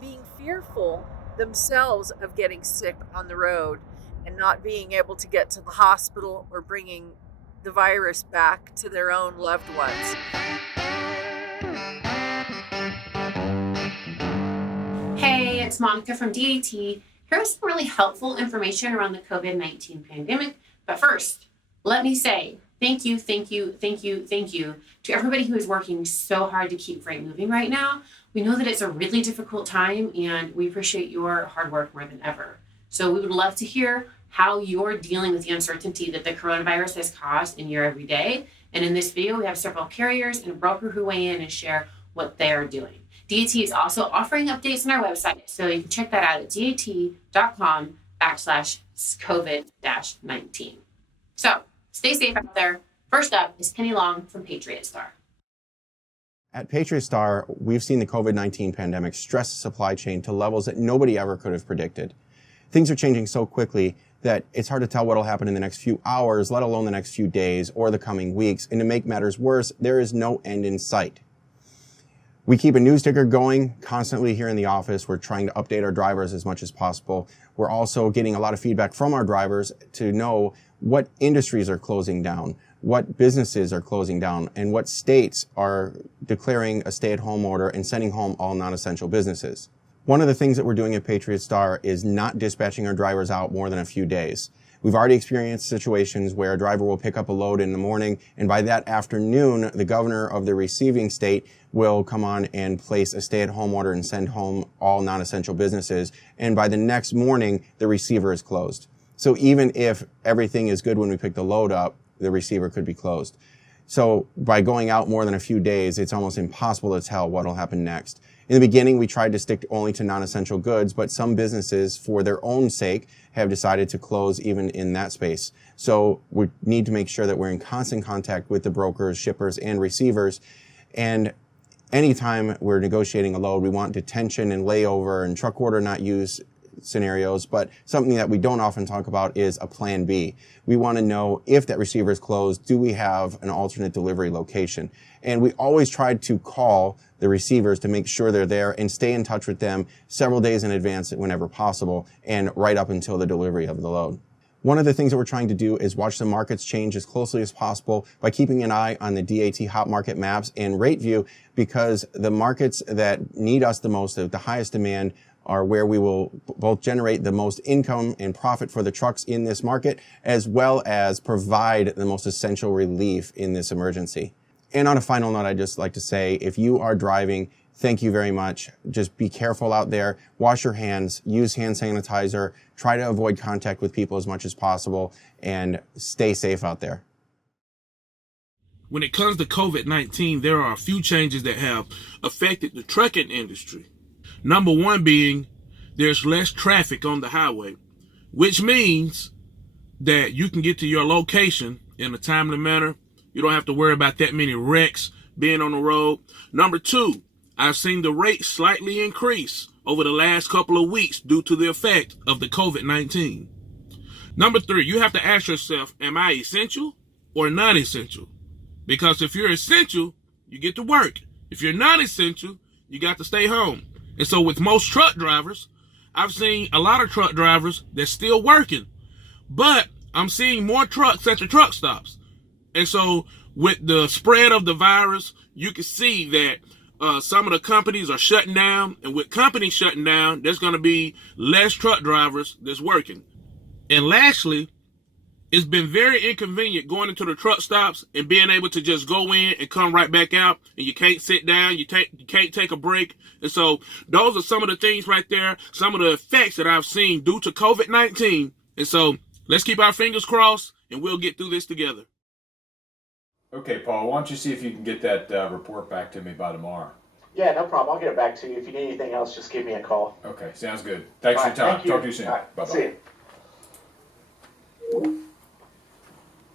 being fearful themselves of getting sick on the road and not being able to get to the hospital or bringing the virus back to their own loved ones. Hey, it's Monica from DAT. Here's some really helpful information around the COVID-19 pandemic. But first, let me say thank you to everybody who is working so hard to keep freight moving right now. We know that it's a really difficult time, and we appreciate your hard work more than ever. So we would love to hear how you're dealing with the uncertainty that the coronavirus has caused in your everyday. And in this video, we have several carriers and a broker who weigh in and share what they're doing. DAT is also offering updates on our website, so you can check that out at dat.com/COVID-19. So stay safe out there. First up is Kenny Long from Patriot Star. At Patriot Star, we've seen the COVID-19 pandemic stress the supply chain to levels that nobody ever could have predicted. Things are changing so quickly that it's hard to tell what will happen in the next few hours, let alone the next few days or the coming weeks. And to make matters worse, there is no end in sight. We keep a news ticker going constantly here in the office. We're trying to update our drivers as much as possible. We're also getting a lot of feedback from our drivers to know what industries are closing down, what businesses are closing down, and what states are declaring a stay-at-home order and sending home all non-essential businesses. One of the things that we're doing at Patriot Star is not dispatching our drivers out more than a few days. We've already experienced situations where a driver will pick up a load in the morning, and by that afternoon, the governor of the receiving state will come on and place a stay-at-home order and send home all non-essential businesses. And by the next morning, the receiver is closed. So even if everything is good when we pick the load up, the receiver could be closed. So by going out more than a few days, it's almost impossible to tell what will happen next. In the beginning, we tried to stick only to non-essential goods, but some businesses, for their own sake, have decided to close even in that space. So we need to make sure that we're in constant contact with the brokers, shippers, and receivers. And anytime we're negotiating a load, we want detention and layover and truck order not use scenarios, but something that we don't often talk about is a plan B. We want to know if that receiver is closed, do we have an alternate delivery location? And we always try to call the receivers to make sure they're there and stay in touch with them several days in advance whenever possible and right up until the delivery of the load. One of the things that we're trying to do is watch the markets change as closely as possible by keeping an eye on the DAT hot market maps and rate view, because the markets that need us the most, the highest demand, are where we will both generate the most income and profit for the trucks in this market, as well as provide the most essential relief in this emergency. And on a final note, I'd just like to say, if you are driving, thank you very much. Just be careful out there, wash your hands, use hand sanitizer, try to avoid contact with people as much as possible, and stay safe out there. When it comes to COVID-19, there are a few changes that have affected the trucking industry. Number one being there's less traffic on the highway, which means that you can get to your location in a timely manner. You don't have to worry about that many wrecks being on the road. Number two, I've seen the rate slightly increase over the last couple of weeks due to the effect of the COVID-19. Number three, you have to ask yourself, am I essential or non-essential? Because if you're essential, you get to work. If you're non-essential, you got to stay home. And so with most truck drivers, I've seen a lot of truck drivers that's still working, but I'm seeing more trucks at the truck stops. And so with the spread of the virus, you can see that some of the companies are shutting down, and with companies shutting down, there's going to be less truck drivers that's working. And lastly, it's been very inconvenient going into the truck stops and being able to just go in and come right back out, and you can't sit down, you can't take a break. And so those are some of the things right there, some of the effects that I've seen due to COVID-19. And so let's keep our fingers crossed, and we'll get through this together. Okay, Paul, why don't you see if you can get that report back to me by tomorrow? Yeah, no problem. I'll get it back to you. If you need anything else, just give me a call. Okay, sounds good. Thanks for your time. Thank you. Talk to you soon. All right, Bye-bye. see you.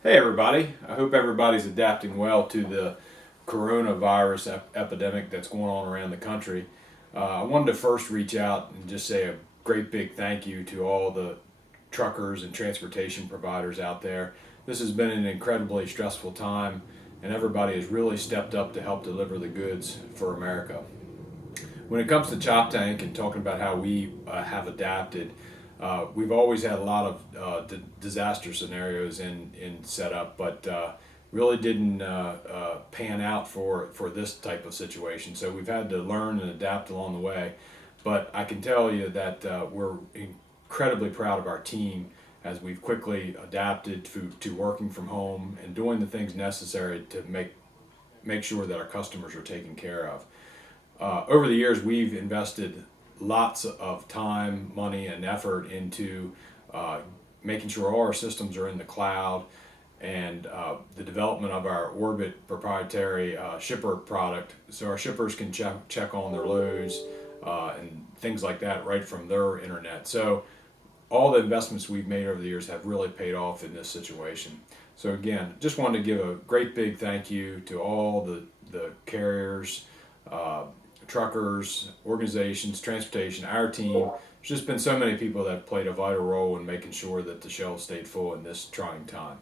Hey, everybody. I hope everybody's adapting well to the coronavirus epidemic that's going on around the country. I wanted to first reach out and just say a great big thank you to all the truckers and transportation providers out there. This has been an incredibly stressful time, and everybody has really stepped up to help deliver the goods for America. When it comes to Choptank and talking about how we have adapted, we've always had a lot of disaster scenarios in setup, but really didn't pan out for this type of situation. So we've had to learn and adapt along the way. But I can tell you that we're incredibly proud of our team as we've quickly adapted to working from home and doing the things necessary to make sure that our customers are taken care of. Over the years, we've invested lots of time, money, and effort into making sure all our systems are in the cloud, and the development of our Orbit proprietary shipper product, so our shippers can check on their loads and things like that right from their internet. So all the investments we've made over the years have really paid off in this situation. So again, just wanted to give a great big thank you to all the carriers, truckers, organizations, transportation, our team. There's just been so many people that have played a vital role in making sure that the shelves stayed full in this trying time.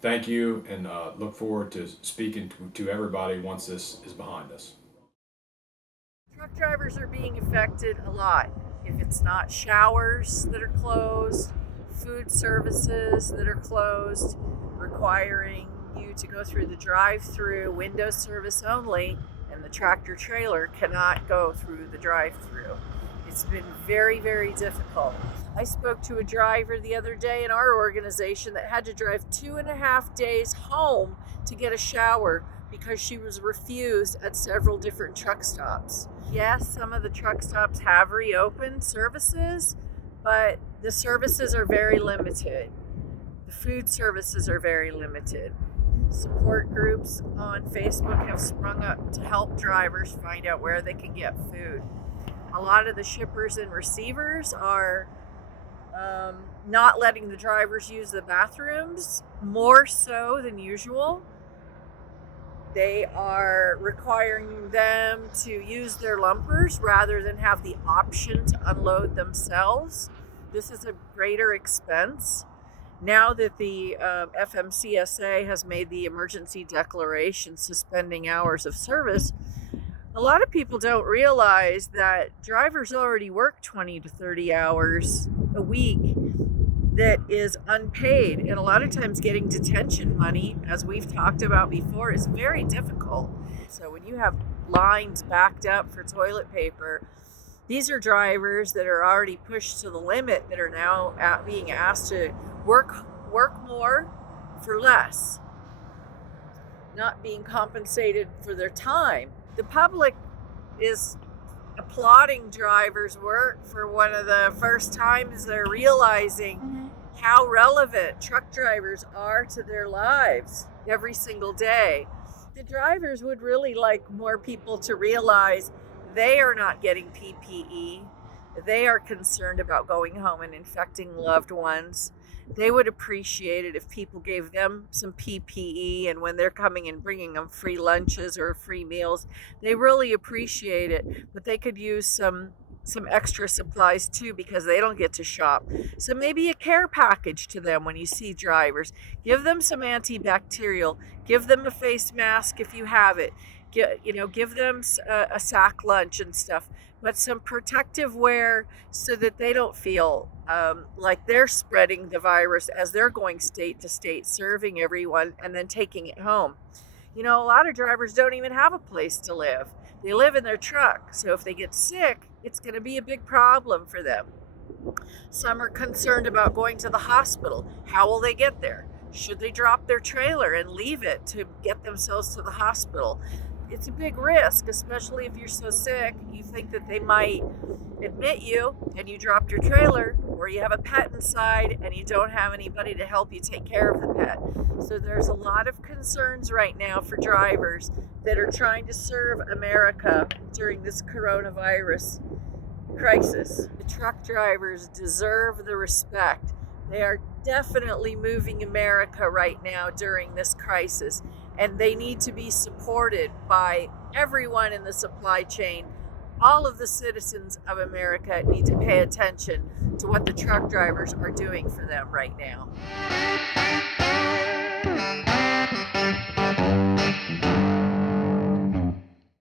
Thank you, and look forward to speaking to everybody once this is behind us. Truck drivers are being affected a lot. If it's not showers that are closed, food services that are closed, requiring you to go through the drive-through window service only, and the tractor trailer cannot go through the drive-through. It's been very, very difficult. I spoke to a driver the other day in our organization that had to drive 2.5 days home to get a shower because she was refused at several different truck stops. Yes, some of the truck stops have reopened services, but the services are very limited. The food services are very limited. Support groups on Facebook have sprung up to help drivers find out where they can get food. A lot of the shippers and receivers are not letting the drivers use the bathrooms, more so than usual. They are requiring them to use their lumpers rather than have the option to unload themselves. This is a greater expense. Now that the FMCSA has made the emergency declaration suspending hours of service, a lot of people don't realize that drivers already work 20 to 30 hours a week that is unpaid. And a lot of times getting detention money, as we've talked about before, is very difficult. So when you have lines backed up for toilet paper, these are drivers that are already pushed to the limit that are now being asked to work more for less, not being compensated for their time. The public is applauding drivers' work for one of the first times they're realizing how relevant truck drivers are to their lives every single day. The drivers would really like more people to realize they are not getting PPE. They are concerned about going home and infecting loved ones. They would appreciate it if people gave them some PPE, and when they're coming and bringing them free lunches or free meals, they really appreciate it. But they could use some extra supplies too, because they don't get to shop. So maybe a care package to them when you see drivers. Give them some antibacterial. Give them a face mask if you have it. Give them a sack lunch and stuff, but some protective wear so that they don't feel like they're spreading the virus as they're going state to state, serving everyone and then taking it home. A lot of drivers don't even have a place to live. They live in their truck. So if they get sick, it's going to be a big problem for them. Some are concerned about going to the hospital. How will they get there? Should they drop their trailer and leave it to get themselves to the hospital? It's a big risk, especially if you're so sick, you think that they might admit you and you dropped your trailer, or you have a pet inside and you don't have anybody to help you take care of the pet. So there's a lot of concerns right now for drivers that are trying to serve America during this coronavirus crisis. The truck drivers deserve the respect. They are definitely moving America right now during this crisis, and they need to be supported by everyone in the supply chain. All of the citizens of America need to pay attention to what the truck drivers are doing for them right now.